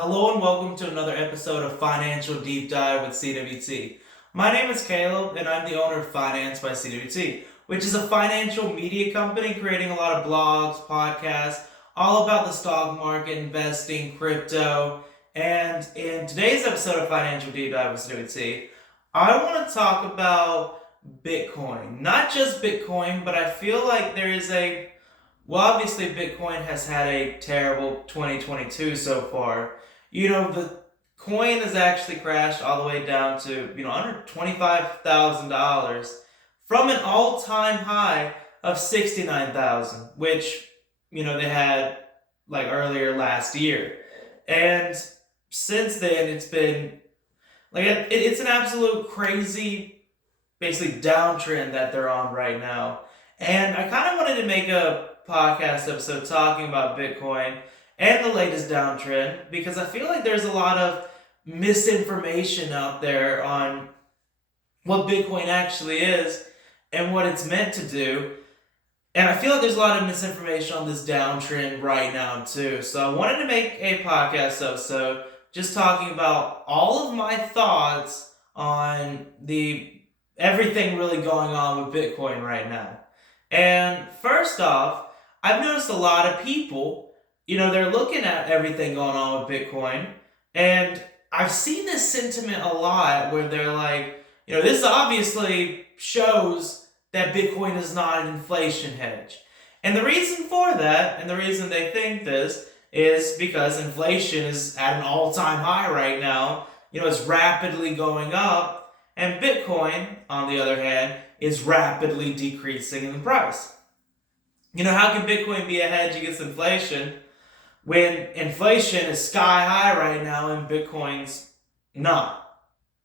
Hello and welcome to another episode of Financial Deep Dive with CWT. My name is Caleb and I'm the owner of Finance by CWT, which is a financial media company creating a lot of blogs, podcasts, all about the stock market, investing, crypto. And in today's episode of Financial Deep Dive with CWT, I want to talk about Bitcoin. Not just Bitcoin, but I feel like there is obviously Bitcoin has had a terrible 2022 so far. The coin has actually crashed all the way down to, under $25,000 from an all-time high of 69,000, which, they had like earlier last year. And since then, it's been like it's an absolute crazy, basically downtrend that they're on right now. And I kind of wanted to make a podcast episode talking about Bitcoin and the latest downtrend because I feel like there's a lot of misinformation out there on what Bitcoin actually is and what it's meant to do. And I feel like there's a lot of misinformation on this downtrend right now too. So I wanted to make a podcast episode just talking about all of my thoughts on the everything really going on with Bitcoin right now. And first off, I've noticed a lot of people, they're looking at everything going on with Bitcoin, and I've seen this sentiment a lot where they're like, this obviously shows that Bitcoin is not an inflation hedge. And the reason for that, and the reason they think this, is because inflation is at an all-time high right now. It's rapidly going up, and Bitcoin, on the other hand, is rapidly decreasing in the price. How can Bitcoin be a hedge against inflation when inflation is sky high right now and Bitcoin's not?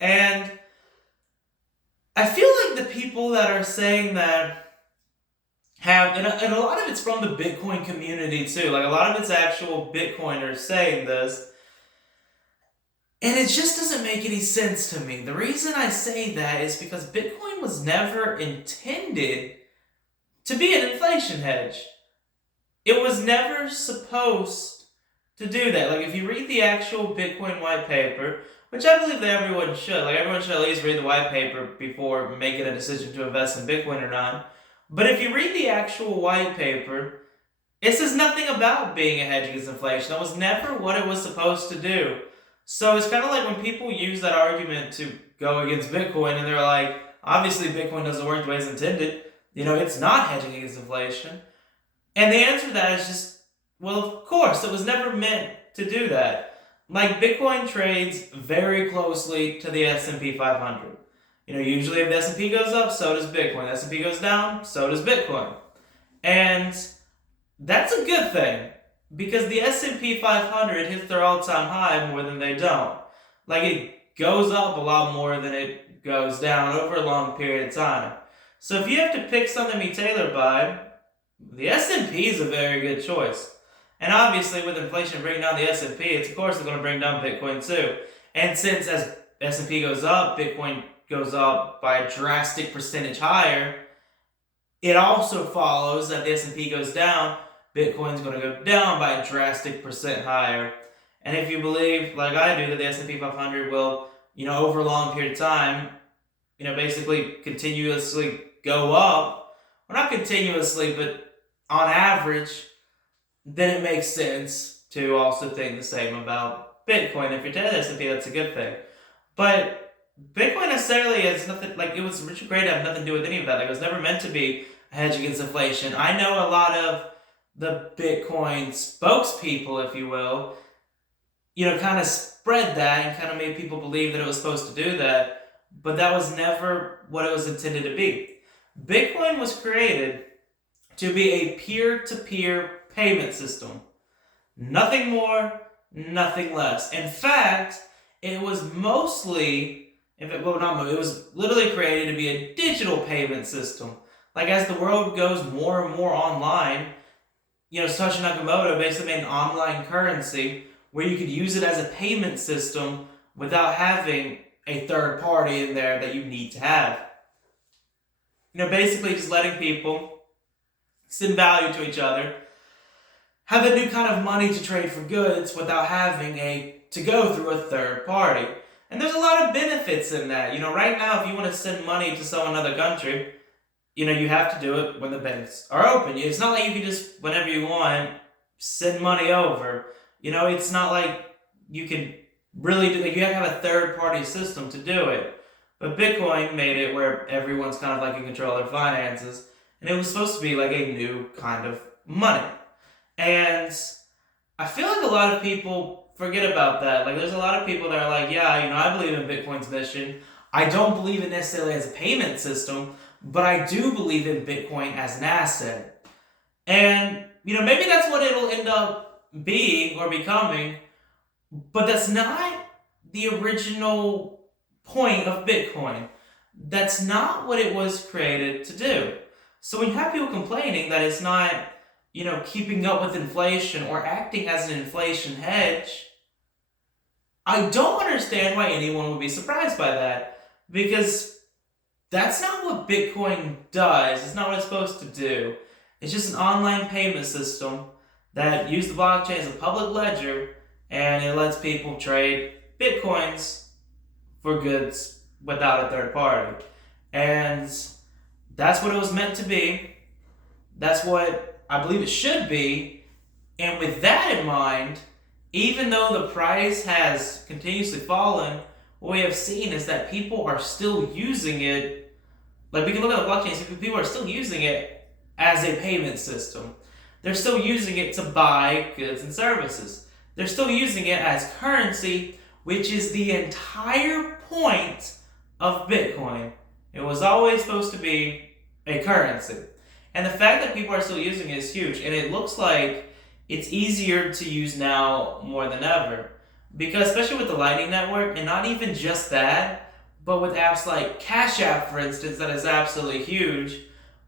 And I feel like the people that are saying that and a lot of it's from the Bitcoin community too. Like a lot of it's actual Bitcoiners saying this. And it just doesn't make any sense to me. The reason I say that is because Bitcoin was never intended to be an inflation hedge. It was never supposed to do that. Like if you read the actual Bitcoin white paper, which I believe that everyone should, like everyone should at least read the white paper before making a decision to invest in Bitcoin or not. But if you read the actual white paper, it says nothing about being a hedge against inflation. That was never what it was supposed to do. So it's kind of like when people use that argument to go against Bitcoin and they're like, obviously Bitcoin doesn't work the way it's intended. It's not hedging against inflation. And the answer to that is just, well, of course, it was never meant to do that. Like Bitcoin trades very closely to the S&P 500. Usually if the S&P goes up, so does Bitcoin. The S&P goes down, so does Bitcoin. And that's a good thing because the S&P 500 hits their all-time high more than they don't. Like it goes up a lot more than it goes down over a long period of time. So if you have to pick something to be tailored by, the S&P is a very good choice. And obviously with inflation bringing down the S&P, it's of course going to bring down Bitcoin too. And since as S&P goes up, Bitcoin goes up by a drastic percentage higher, it also follows that the S&P goes down, Bitcoin's going to go down by a drastic percent higher. And if you believe, like I do, that the S&P 500 will, over a long period of time, basically continuously go up, well, not continuously, but on average, then it makes sense to also think the same about Bitcoin. If you're telling S&P, that's a good thing. But Bitcoin necessarily has nothing, like it was originally created to have nothing to do with any of that. Like it was never meant to be a hedge against inflation. I know a lot of the Bitcoin spokespeople, if you will, kind of spread that and kind of made people believe that it was supposed to do that. But that was never what it was intended to be. Bitcoin was created to be a peer-to-peer payment system. Nothing more, nothing less. In fact, it was it was literally created to be a digital payment system. Like as the world goes more and more online, Satoshi Nakamoto basically made an online currency where you could use it as a payment system without having a third party in there that you need to have. Basically just letting people send value to each other have a new kind of money to trade for goods without having to go through a third party. And there's a lot of benefits in that. Right now, if you want to send money to some another country, you have to do it when the banks are open. It's not like you can just, whenever you want, send money over. It's not like you can really do, you have to have a third party system to do it. But Bitcoin made it where everyone's kind of like in control of their finances. And it was supposed to be like a new kind of money. And I feel like a lot of people forget about that. Like, there's a lot of people that are like, yeah, I believe in Bitcoin's mission. I don't believe it necessarily as a payment system, but I do believe in Bitcoin as an asset. And, maybe that's what it'll end up being or becoming, but that's not the original point of Bitcoin. That's not what it was created to do. So when you have people complaining that it's not, keeping up with inflation or acting as an inflation hedge, I don't understand why anyone would be surprised by that, because that's not what Bitcoin does. It's not what it's supposed to do. It's just an online payment system that uses the blockchain as a public ledger, and it lets people trade Bitcoins for goods without a third party. And that's what it was meant to be. That's what I believe it should be. And with that in mind, even though the price has continuously fallen, what we have seen is that people are still using it. Like, we can look at the blockchain and see people are still using it as a payment system. They're still using it to buy goods and services. They're still using it as currency, which is the entire point of Bitcoin. It was always supposed to be a currency. And the fact that people are still using it is huge. And it looks like it's easier to use now more than ever. Because especially with the Lightning Network, and not even just that, but with apps like Cash App, for instance, that is absolutely huge.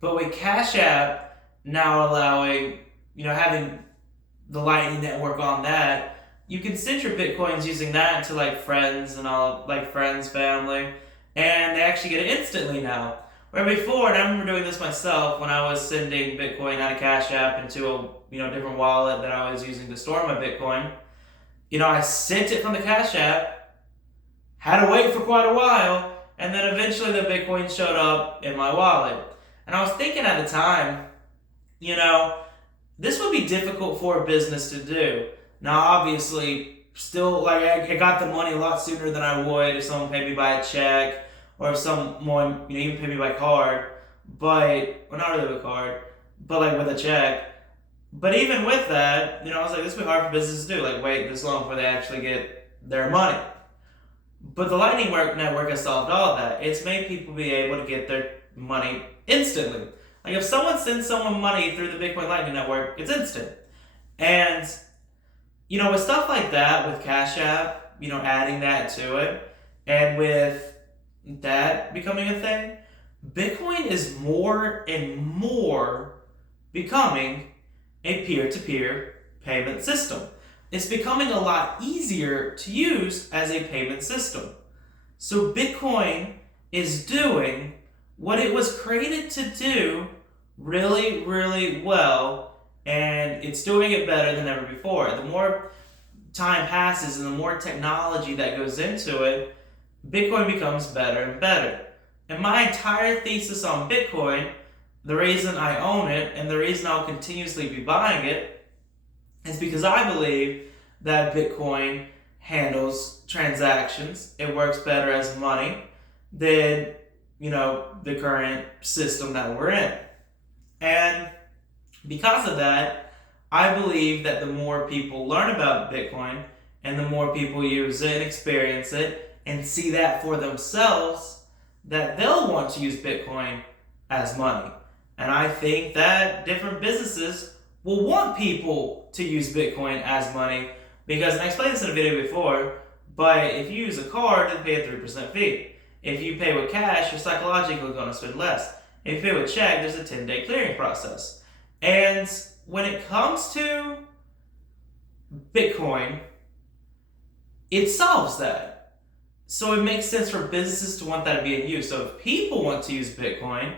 But with Cash App now allowing, having the Lightning Network on that, you can send your Bitcoins using that to like friends and all, like friends, family, and they actually get it instantly now. Where before, and I remember doing this myself when I was sending Bitcoin out of Cash App into a different wallet that I was using to store my Bitcoin. I sent it from the Cash App, had to wait for quite a while, and then eventually the Bitcoin showed up in my wallet. And I was thinking at the time, this would be difficult for a business to do. Now, obviously, still, like, I got the money a lot sooner than I would if someone paid me by a check, or if someone, even paid me by card, but, well, not really with a card, but like with a check. But even with that, I was like, this would be hard for businesses to do, like wait this long before they actually get their money. But the Lightning Network has solved all of that. It's made people be able to get their money instantly. Like, if someone sends someone money through the Bitcoin Lightning Network, it's instant. And, with stuff like that, with Cash App, adding that to it, and with that becoming a thing, Bitcoin is more and more becoming a peer-to-peer payment system. It's becoming a lot easier to use as a payment system. So Bitcoin is doing what it was created to do really, really well, and it's doing it better than ever before. The more time passes and the more technology that goes into it, Bitcoin becomes better and better. And my entire thesis on Bitcoin, the reason I own it and the reason I'll continuously be buying it, is because I believe that Bitcoin handles transactions. It works better as money than, the current system that we're in. And because of that, I believe that the more people learn about Bitcoin and the more people use it and experience it and see that for themselves, that they'll want to use Bitcoin as money. And I think that different businesses will want people to use Bitcoin as money because, and I explained this in a video before, but if you use a card, they pay a 3% fee. If you pay with cash, you're psychologically going to spend less. If you pay with check, there's a 10-day clearing process. And when it comes to Bitcoin, it solves that. So it makes sense for businesses to want that to be in use. So if people want to use Bitcoin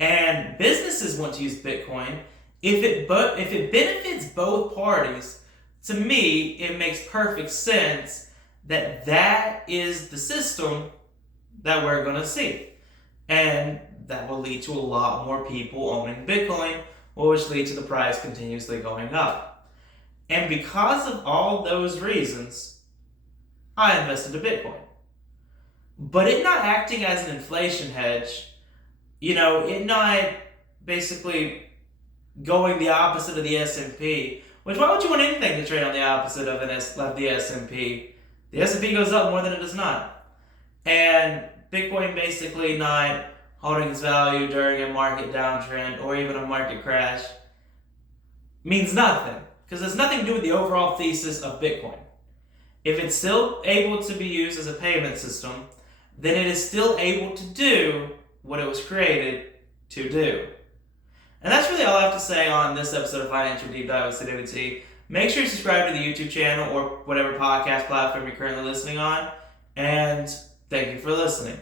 and businesses want to use Bitcoin, if it benefits both parties, to me, it makes perfect sense that that is the system that we're going to see. And that will lead to a lot more people owning Bitcoin, which leads to the price continuously going up. And because of all those reasons, I invested in Bitcoin. But it not acting as an inflation hedge, it not basically going the opposite of the S&P, which why would you want anything to trade on the opposite of the S&P? The S&P goes up more than it does not. And Bitcoin basically not holding its value during a market downtrend or even a market crash means nothing, because there's nothing to do with the overall thesis of Bitcoin. If it's still able to be used as a payment system, then it is still able to do what it was created to do. And that's really all I have to say on this episode of Financial Deep Dive with CWT. Make sure you subscribe to the YouTube channel or whatever podcast platform you're currently listening on. And thank you for listening.